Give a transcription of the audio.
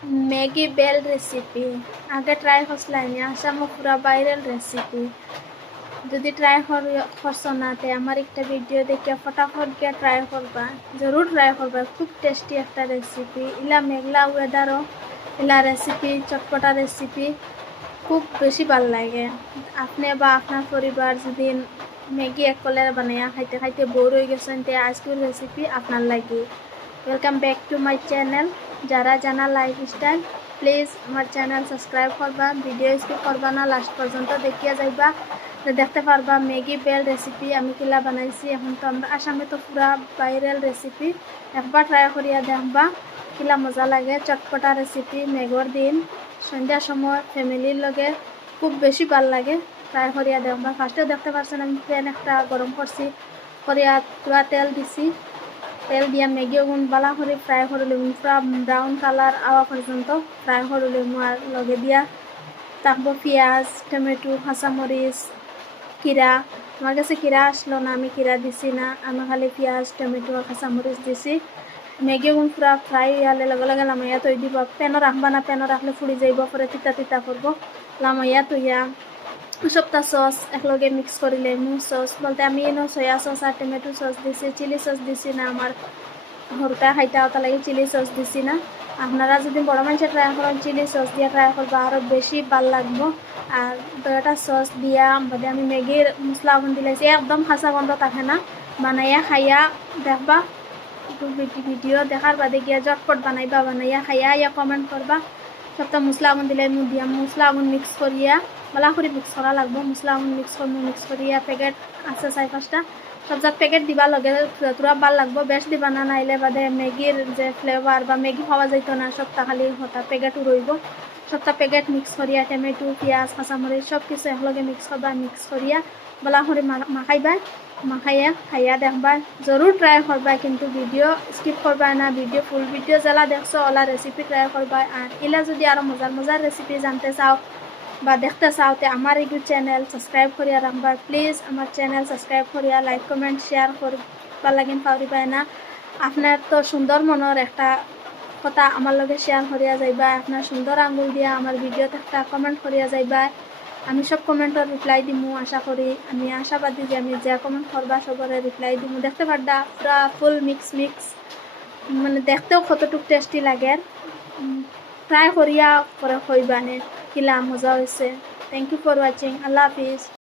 Maggi bell recipe आगे try करसलाइनी आसामो पूरा viral रेसिपি যদি ট্রাই করছো না তে আমার একটা ভিডিও দেখে ফটাফট গিয়ে ট্রাই করবা, জরুর ট্রাই করবা। খুব টেস্টি একটা রেসিপি, ইলা মেঘলা ওয়েদারও ইলা রেসিপি চটপটা রেসিপি খুব বেশি ভাল লাগে। আপনি বা আপনার পরিবার যদি ম্যাগি এক কলে বানাইয়া খাইতে খাইতে বোর হয়ে গেছেন তে আজকের রেসিপি আপনার লাগে। Welcome back to my channel. যারা জানা লাইফস্টাইল প্লিজ আমার চ্যানেল সাবস্ক্রাইব করবা, ভিডিও স্কিপ করবা না, লাস্ট পর্যন্ত দেখিয়া যাইবা, দেখতে পারবা ম্যাগি বেল রেসিপি আমি কিলা বানাইছি। এখন তো আমরা আসামে তো পুরা ভাইরাল রেসিপি, একবার ট্রাই করিয়া দেখবা কিলা মজা লাগে। চটপটা রেসিপি, মেঘর দিন সন্ধ্যার সময় ফ্যামিলির লগে খুব বেশি ভাল লাগে, ট্রাই করিয়া দেখবা। ফার্স্টেও দেখতে পাচ্ছেন আমি প্যান একটা গরম করছি, করিয়া পুরা তেল দিছি, তেল দিয়া ম্যাগি ওগুন বালা করে ফ্রাই করে লিম, পুরা ব্রাউন কালার আওয়া পর্যন্ত ফ্রাই করে লিম। আর লগে দিয়া তারপর পেঁয়াজ, টমেটো, কাঁচামরিচ, কিরা। আমার কাছে কিরা আসলো না, আমি কিরা দিছি না, আমি খালি পেঁয়াজ, টমেটো আর কাঁচামরিচ দিছি। ম্যাগি ওগুন পুরা ফ্রাই হলে লগে লগে লামাইয়া তৈ দিব। প্যানও রাখবা না, প্যানও রাখলে ফুড়ি যাইব, পরে তিতা তিতা করব। লামাইয়া তৈয়া সবটা সস একলগে মিক্স করে লেমু সস বলতে আমি এনে সয়া সস আর টমেটো সস দিছি, চিলি সস দিছি না। আমার হরকা খাইতে ওটা লাগে চিলি সস দিছি না। আপনারা যদি বড় মানুষে ট্রাই করেন চিলি সস দিয়ে ট্রাই করবো, আরও বেশি ভাল লাগবো। আর দুটা সস দিয়া বাদে আমি ম্যাগির মশলা ওখান দিলাইছি, একদম খাসা গন্ধ থাকে না। বানাইয়া খাইয়া দেখবা, ভিডিও দেখার বাদে গিয়া জটপট বানাইবা, বানাইয়া খাইয়া ইয়া কমেন্ট করবা। সবটা মশলা আগুন দিলে দিয়া মশলা আগুন মিক্স করিয়া বালা করে মিক্স করা লাগবো। মশলা আগুন মিক্স করিয়া প্যাকেট আছে 4-5টা সবজাত প্যাকেট দিবা লগে পুরা ভাল লাগবো। বেশ দিবা না, নাইলে বাদে ম্যাগির যে ফ্লেভার বা ম্যাগি খাওয়া যাইত না, সবটা খালি হতা প্যাকেটও রইব। সবটা প্যাকেট মিক্স করিয়া টমেটো, পেঁয়াজ, কাঁচামরিচ সব কিছু একলগে মিক্স করবা। মিক্স করিয়া বালা করে মাখাইবা, মাখাইয়া খাইয়া দেখবা, জরুর ট্রাই করবা। কিন্তু ভিডিও স্কিপ করবা না, ভিডিও ফুল ভিডিও জ্বালা দেখছো ওলা রেসিপি ট্রাই করবা। আর এলা যদি আরও মজার মজার রেসিপি জানতে চাও বা দেখতে চাও তে আমার এই চ্যানেল সাবস্ক্রাইব করিয়া রাখবা। প্লিজ আমার চ্যানেল সাবস্ক্রাইব করিয়া লাইক কমেন্ট শেয়ার করবা লাগিন পারিবাই না। আপনার তো সুন্দর মনের একটা কথা আমার লগে শেয়ার করিয়া যাইবা, আপনার সুন্দর আঙ্গুল দিয়া আমার ভিডিওতে একটা কমেন্ট করিয়া যাইবা। আমি সব কমেন্টর রিপ্লাই দিমু আশা করি। আমি আশাবাদী যে আমি যা কমেন্ট করবা সবরে রিপ্লাই দিমু। দেখতে পারবা পুরা ফুল মিক্স মানে দেখতেও কতটুক টেস্টি লাগে। ট্রাই করিয়া পরে কইবানে কিলা মজা হয়েছে। Thank you for watching. আল্লাহ হাফিজ।